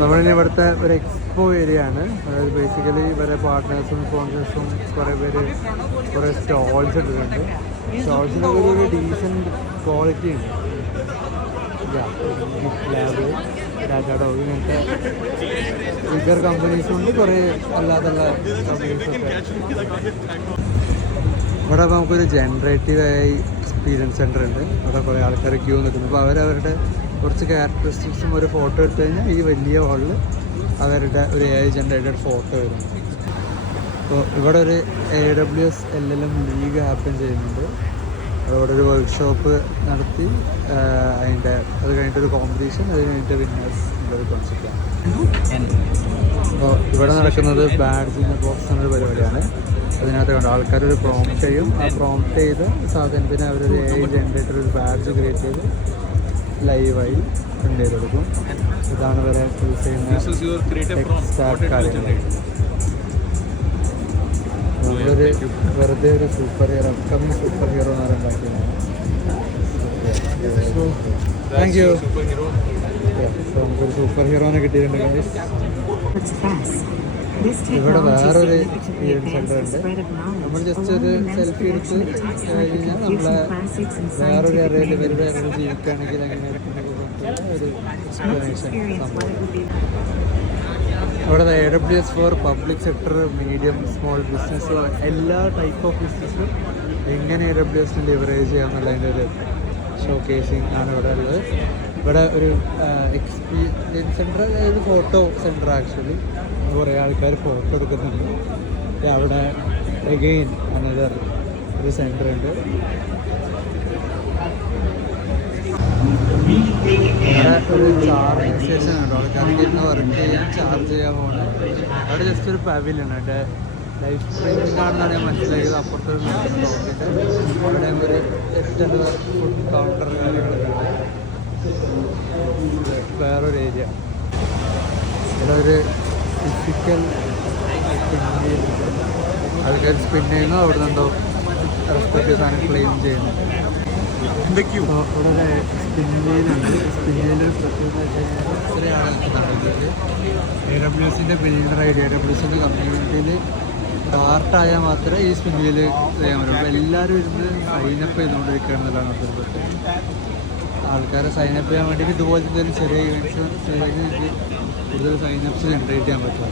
നമ്മളിനി ഇവിടുത്തെ ഒരു എക്സ്പോ ഏരിയ ആണ്. അതായത് ബേസിക്കലി ഇവരെ പാർട്ട്നേഴ്സും സ്പോൺസേഴ്സും കുറേ പേര് കുറേ സ്റ്റോൾസ് ഇട്ടിട്ടുണ്ട്. സ്റ്റോൾസിനൊക്കെ ഒരു ഡീസൻറ്റ് ക്വാളിറ്റി ഉണ്ട്. ലാബ്, ടാറ്റാഡോ ഇങ്ങനത്തെ ബിഗർ കമ്പനീസും ഉണ്ട്, കുറേ അല്ലാതുള്ള കമ്പനീസൊക്കെ. ഇവിടെ നമുക്കൊരു ജനറേറ്റീവ് AI എക്സ്പീരിയൻസ് സെൻ്റർ ഉണ്ട്. അവിടെ കുറേ ആൾക്കാർ ക്യൂ നിൽക്കുന്നു. അപ്പോൾ അവരവരുടെ കുറച്ച് ക്യാരക്ടറിസ്റ്റിക്സും ഒരു ഫോട്ടോ എടുത്തു കഴിഞ്ഞാൽ ഈ വലിയ ഹാളിൽ അവരുടെ ഒരു AI ജനറേറ്റഡ് ഫോട്ടോ വരും. അപ്പോൾ ഇവിടെ ഒരു AWS LLM ലീഗ് ഹാപ്പൻ ചെയ്യുന്നുണ്ട്. അവിടെ ഒരു വർക്ക്ഷോപ്പ് നടത്തി അതിൻ്റെ അത് കഴിഞ്ഞിട്ടൊരു കോമ്പറ്റീഷൻ, അത് കഴിഞ്ഞിട്ട് വിന്നേഴ്സ് ഒരു കോൺസെപ്റ്റാണ്. അപ്പോൾ ഇവിടെ നടക്കുന്നത് ബാഡ്ജ് ഇൻ എ ബോക്സ് എന്നൊരു പരിപാടിയാണ്. അതിനകത്ത് കണ്ട ആൾക്കാർ ഒരു പ്രോംപ്റ്റ് ചെയ്യും. ആ പ്രോംപ്റ്റ് ചെയ്ത് സാധനത്തിന് അവരൊരു AI ജനറേറ്റർ ഒരു ബാഡ്ജ് ക്രിയേറ്റ് ചെയ്ത് ലൈവായി പ്രിൻ്റ് ചെയ്ത് കൊടുക്കും. ഇതാണ് വരെ യൂസ് ചെയ്യുന്ന സ്റ്റാക്ക് കാര്യങ്ങൾ. നമ്മളൊരു വെറുതെ ഒരു super hero, upcoming super hero എന്ന് പറയുന്നത്. Thank you. നമുക്കൊരു സൂപ്പർ ഹീറോനെ കിട്ടിയിട്ടുണ്ടെങ്കിൽ ഇവിടെ വേറൊരു എക്സ്പീരിയൻസ് സെൻ്റർ ഉണ്ട്. നമ്മൾ ജസ്റ്റ് ഒരു സെൽഫി എടുത്ത് കഴിഞ്ഞാൽ നമ്മളെ വേറൊരു ഏരിയയിൽ വേറെ ജീവിക്കുകയാണെങ്കിൽ അങ്ങനെ ഒരു എക്സ്പ്ലനേഷൻ സംഭവം. അവിടെ AWS for public sector, medium, small business, എല്ലാ ടൈപ്പ് ഓഫ് ബിസിനസ്സും എങ്ങനെ AWS ലിവറേജ് ചെയ്യാമെന്നുള്ളതിൻ്റെ ഒരു ഷോക്കേസിങ് ആണ് ഇവിടെ ഉള്ളത്. ഇവിടെ ഒരു എക്സ്പീരിയൻസ് സെൻറ്റർ, അതായത് ഫോട്ടോ സെൻറ്റർ. ആക്ച്വലി കുറേ ആൾക്കാർ ഫോട്ടോ എടുക്കുന്നുണ്ട്. അവിടെ എഗെയിൻ അനദർ ഒരു സെൻറ്റർ ഉണ്ട്. അവിടെ ഒരു ചാർജിങ് സ്റ്റേഷൻ ഉണ്ട്. ആൾക്കാർക്ക് ഇരുന്ന് വർക്ക് ചെയ്യാൻ ചാർജ് ചെയ്യാൻ പോകുന്നത്. അവിടെ ജസ്റ്റ് ഒരു പവിലിയൻ ഉണ്ട്. ലൈഫ് സ്ട്രീമിംഗ് ആണെന്നാണ് ഞാൻ മനസ്സിലാക്കിയത്. അപ്പുറത്തെ അവിടെ ഒരു ജസ്റ്റ് ഫുഡ് കൗണ്ടർ കാര്യങ്ങളൊക്കെ ഉണ്ട്. വേറൊരു ഏരിയ. ഇവിടെ ഒരു ഫിസിക്കൽ ആൾക്കാർ സ്പിൻ ചെയ്യുന്നു. അവിടെ നിന്നെന്തോ റെസ്പെക്റ്റീവ് സാധനം ക്ലെയിം ചെയ്യുന്നു. ഇവിടെ സ്പിന്നയിലുണ്ട്. സ്പിന്നയിലൊരു പ്രത്യേകത വെച്ച് കഴിഞ്ഞാൽ ഇത്രയാണ് നടക്കുന്നത്. AWSൻ്റെ ബിൽഡർ ഐഡി, AWSൻ്റെ കമ്മ്യൂണിറ്റിയിൽ പാർട്ടായാൽ മാത്രമേ ഈ സ്പിന്നയിൽ ചെയ്യാൻ പറ്റുള്ളൂ. അപ്പോൾ എല്ലാവരും ഇരുന്ന് സൈനപ്പ് ചെയ്തുകൊണ്ടിരിക്കുകയാണെന്നുള്ളതാണ് അതൊരു ആൾക്കാരെ സൈനപ്പ് ചെയ്യാൻ വേണ്ടിയിട്ട് ഇതുപോലത്തെ എന്തെങ്കിലും ചെറിയ ഇവൻറ്റ്സ് ചെയ്ത് കൂടുതൽ സൈനപ്സ് ജനറേറ്റ് ചെയ്യാൻ പറ്റും.